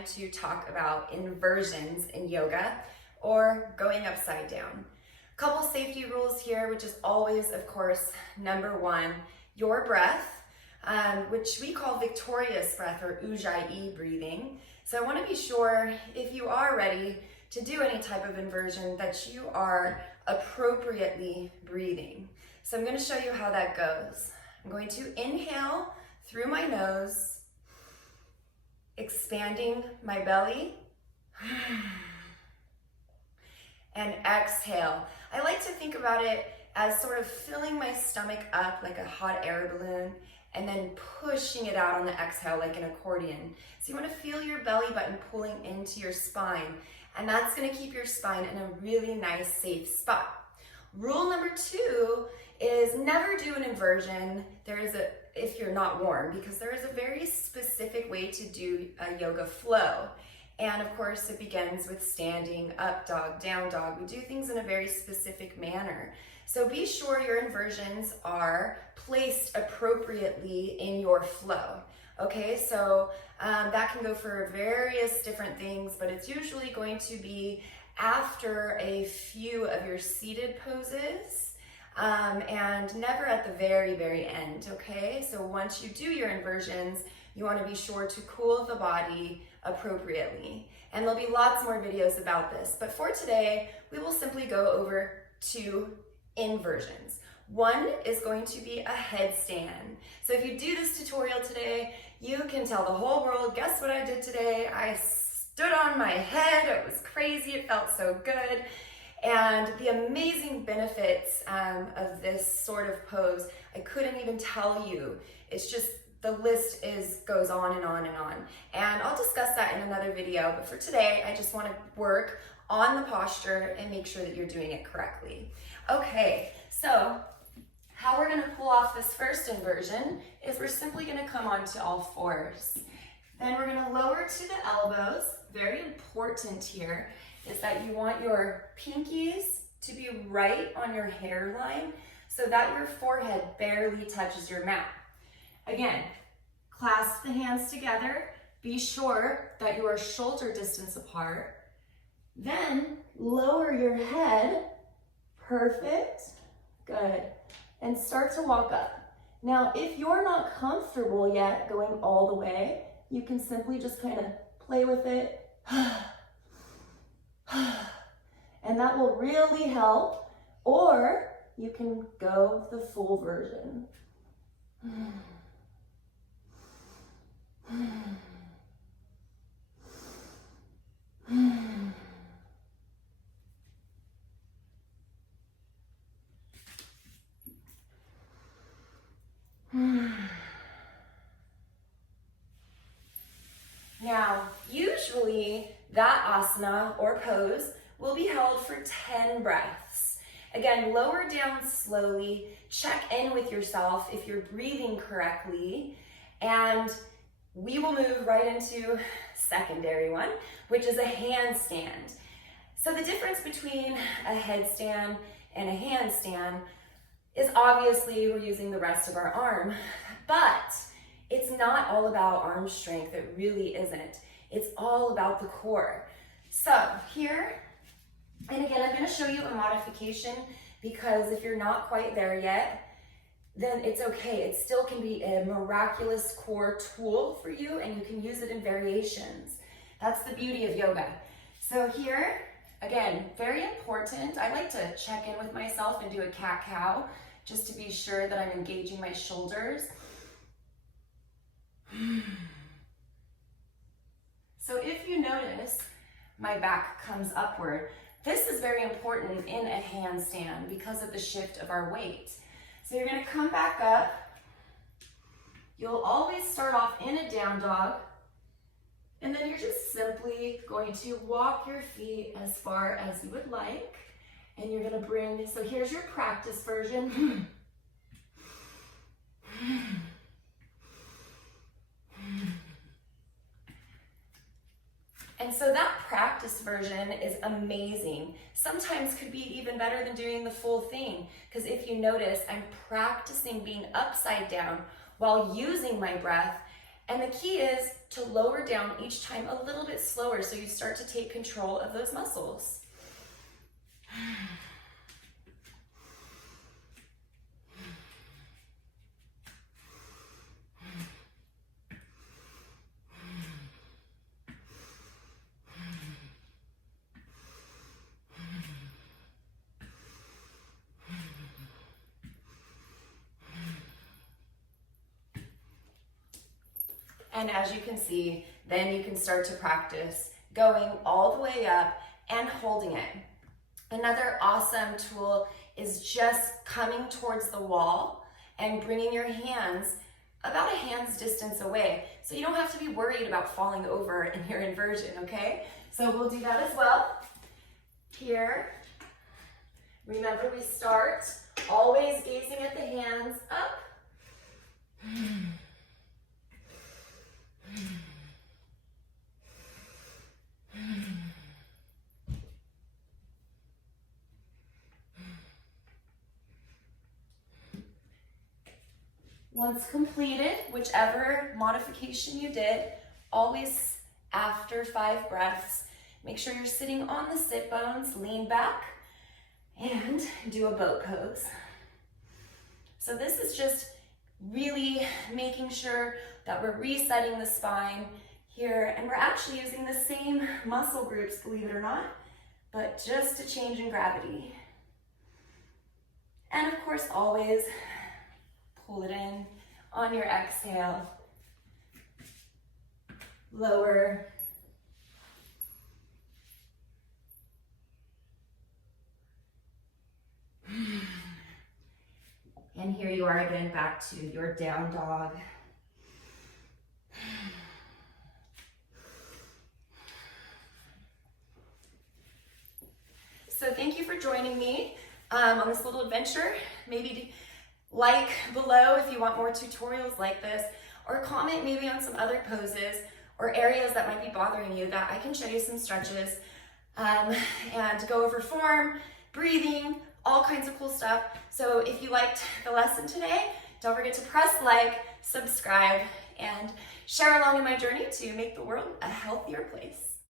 time to talk about inversions in yoga or going upside down. Couple safety rules here, which is always, of course, number one, your breath, which we call victorious breath or ujjayi breathing. So I want to be sure if you are ready to do any type of inversion that you are appropriately breathing. So I'm going to show you how that goes. I'm going to inhale through my nose, expanding my belly, and exhale. I like to think about it as sort of filling my stomach up like a hot air balloon and then pushing it out on the exhale like an accordion. So you want to feel your belly button pulling into your spine, and that's going to keep your spine in a really nice, safe spot. Rule number two is never do an inversion if you're not warm, because there is a very specific way to do a yoga flow. And of course, it begins with standing, up dog, down dog. We do things in a very specific manner. So be sure your inversions are placed appropriately in your flow. Okay, so that can go for various different things, but it's usually going to be after a few of your seated poses. And never at the very, very end, okay? So once you do your inversions, you want to be sure to cool the body appropriately. And there'll be lots more videos about this, but for today, we will simply go over two inversions. One is going to be a headstand. So if you do this tutorial today, you can tell the whole world, guess what I did today? I stood on my head, it was crazy, it felt so good. And the amazing benefits of this sort of pose, I couldn't even tell you. It's just, the list goes on and on and on. And I'll discuss that in another video, but for today, I just want to work on the posture and make sure that you're doing it correctly. Okay, so how we're going to pull off this first inversion is we're simply going to come onto all fours. Then we're going to lower to the elbows. Very important here is that you want your pinkies to be right on your hairline so that your forehead barely touches your mat. Again, clasp the hands together. Be sure that you are shoulder distance apart. Then lower your head. Perfect. Good. And start to walk up. Now, if you're not comfortable yet going all the way, you can simply just kind of play with it. And that will really help. Or you can go the full version. Now, usually that asana or pose will be held for 10 breaths. Again, lower down slowly, check in with yourself if you're breathing correctly, and we will move right into secondary one, which is a handstand. So the difference between a headstand and a handstand is obviously we're using the rest of our arm, but it's not all about arm strength. It really isn't. It's all about the core. So here, and again, I'm going to show you a modification because if you're not quite there yet, then it's okay. It still can be a miraculous core tool for you, and you can use it in variations. That's the beauty of yoga. So here, again, very important. I like to check in with myself and do a cat-cow just to be sure that I'm engaging my shoulders. So if you notice, my back comes upward. This is very important in a handstand because of the shift of our weight. So you're going to come back up. You'll always start off in a down dog, and then you're just simply going to walk your feet as far as you would like, and you're going to bring, so here's your practice version. And so that practice version is amazing. Sometimes could be even better than doing the full thing, because if you notice, I'm practicing being upside down while using my breath, And the key is to lower down each time a little bit slower so you start to take control of those muscles. And as you can see, then you can start to practice going all the way up and holding it. Another awesome tool is just coming towards the wall and bringing your hands about a hand's distance away. So you don't have to be worried about falling over in your inversion, okay? So we'll do that as well. Here, remember we start always gazing at the hands up. Once completed, whichever modification you did, always after 5 breaths, make sure you're sitting on the sit bones, lean back, and do a boat pose. So this is just really making sure that we're resetting the spine here, and we're actually using the same muscle groups, believe it or not, but just a change in gravity. And of course, always pull it in on your exhale. Lower. And here you are again, back to your down dog. So thank you for joining me on this little adventure. Maybe like below if you want more tutorials like this, or comment maybe on some other poses or areas that might be bothering you that I can show you some stretches and go over form, breathing, all kinds of cool stuff. So if you liked the lesson today, don't forget to press like, subscribe, and share along in my journey to make the world a healthier place.